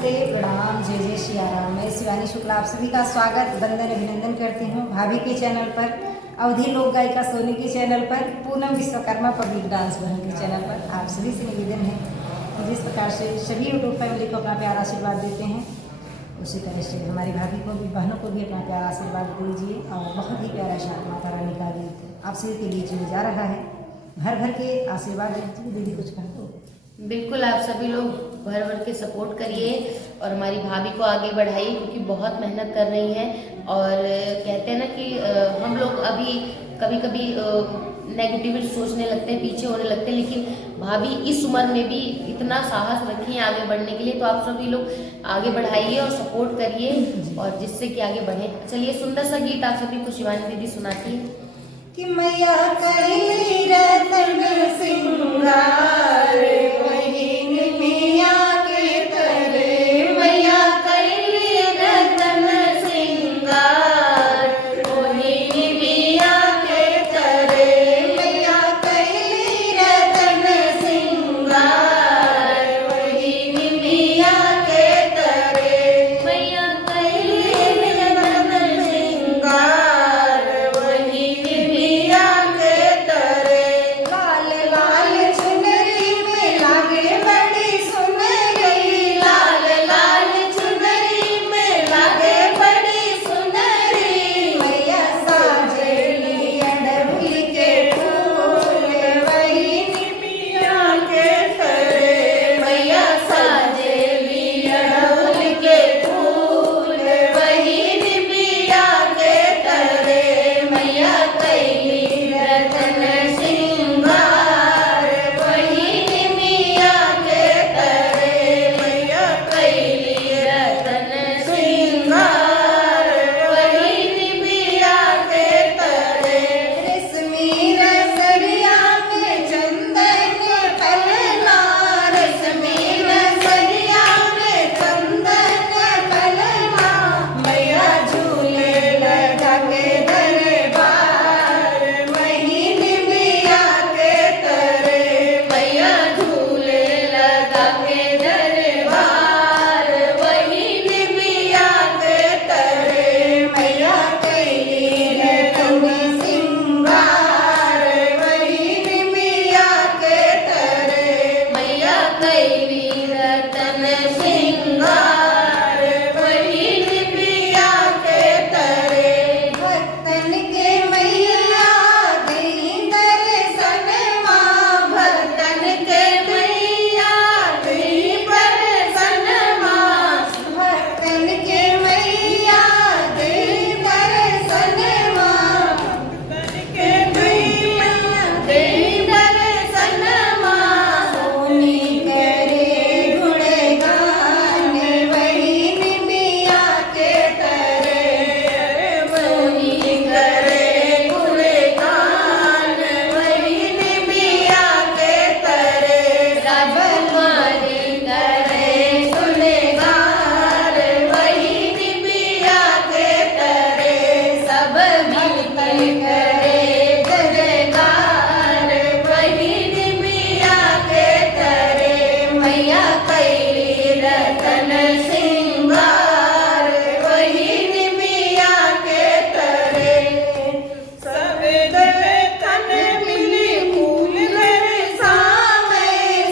नमस्ते, प्रणाम, जय जय सियाराम। मैं शिवानी शुक्ला आप सभी का स्वागत, वंदन, अभिनंदन करती हूँ भाभी के चैनल पर, अवधि लोक गायिका सोनी के चैनल पर, पूनम विश्वकर्मा पब्लिक डांस बहन के चैनल पर। आप सभी से निवेदन है कि जिस प्रकार से सभी यूट्यूब फैमिली को अपना प्यारा आशीर्वाद देते हैं, उसी तरह से हमारी भाभी को भी, बहनों को भी अपना प्यारा आशीर्वाद दीजिए। और बहुत ही प्यारा शान माता रानी का गीत आप सभी के बीच में जा रहा है। भर भर के आशीर्वाद दीजिए। दीदी कुछ कह दो। बिल्कुल, आप सभी लोग भर भर के सपोर्ट करिए और हमारी भाभी को आगे बढ़ाइए, क्योंकि बहुत मेहनत कर रही हैं। और कहते हैं ना कि हम लोग अभी कभी कभी नेगेटिव सोचने लगते हैं, पीछे होने लगते हैं, लेकिन भाभी इस उम्र में भी इतना साहस रखी है आगे बढ़ने के लिए। तो आप सभी लोग आगे बढ़ाइए और सपोर्ट करिए, और जिससे कि आगे बढ़े। चलिए, सुंदर सा गीत आप सभी को शिवानी दीदी सुनाती है कि मैया कैली रतन सिंगार वहीन मिया के तरे, मैया कैली रतन सिंगार वहीन मिया के तरे, मैया कैली रतन सिंगार वहीन मिया के तरे, मैया कैली रतन सिंगार वहीन मिया के तरे। लाल लाल चुनरी में लागे बड़ी सुनरी, लाल लाल चुनरी में लागे बड़ी सुनरी, मैया साजेली अड़हुल के फूल वहीन मिया के तरे, मैया साजेली अड़हुल के फूल वहीन मिया के तरे, मैया कैली रतन सिंगार वहीन मिया के तरे, मैया कैली रतन सिंगार वहीन मिया के तरे। रेशमी रसरिया में चंदन पलना, रेशमी रसरिया में चंदन पलना, मैया झूले लगा के दरबार वहीन मिया के तरे, मैया झूले लगा के दरबार वहीन मिया के तरे, मैया कैली रतन सिंगार वहीन मिया के तरे, मैया कैली रतन सिंगार वहीन मिया के तरे। भक्तन के मैया देई दर्शनवा, भक्तन के मैया दी परसनमा, भक्तन के मैया देई दर्शनवा, के मैया दी परसनमा, सोनी करे गुणगान वहीन मिया के तरे, सोनी करे गुणगान वहीन मिया के तरे, राजकुमारी करे गुणगान वहीन मिया के तरे, सब मिलकर करे जयकार वहीन मिया के तरे, मैया कैली रतन सिंगार वहीन मिया के तरे। सब देवतन मिली फूल बरसावे,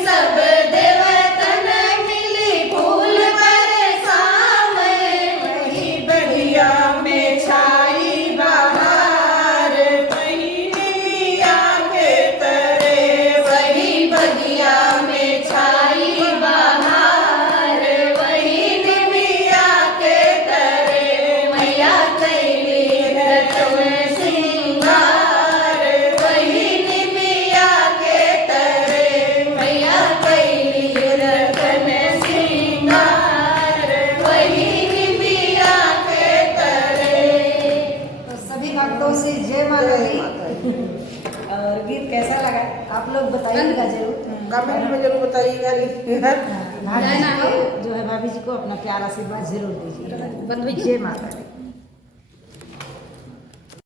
सब देवतन मिली फूल बरसावे, वही बढ़िया में छाई बहार वहीन मिया के तरे, वही बगिया में छाई बहार वहीन मिया के तरे, मैया कैली रतन सिंगार वहीन मिया के तरे, मैया कैली रतन सिंगार वहीन मिया के तरे। तो सभी भक्तों से जय माता दी। और गीत कैसा लगा आप लोग बताइएगा जरूर, कमेंट में जरूर बताइएगा। भाभी जी को, जो है भाभी जी को अपना प्यारा आशीर्वाद जरूर दीजिए। जय माता दी।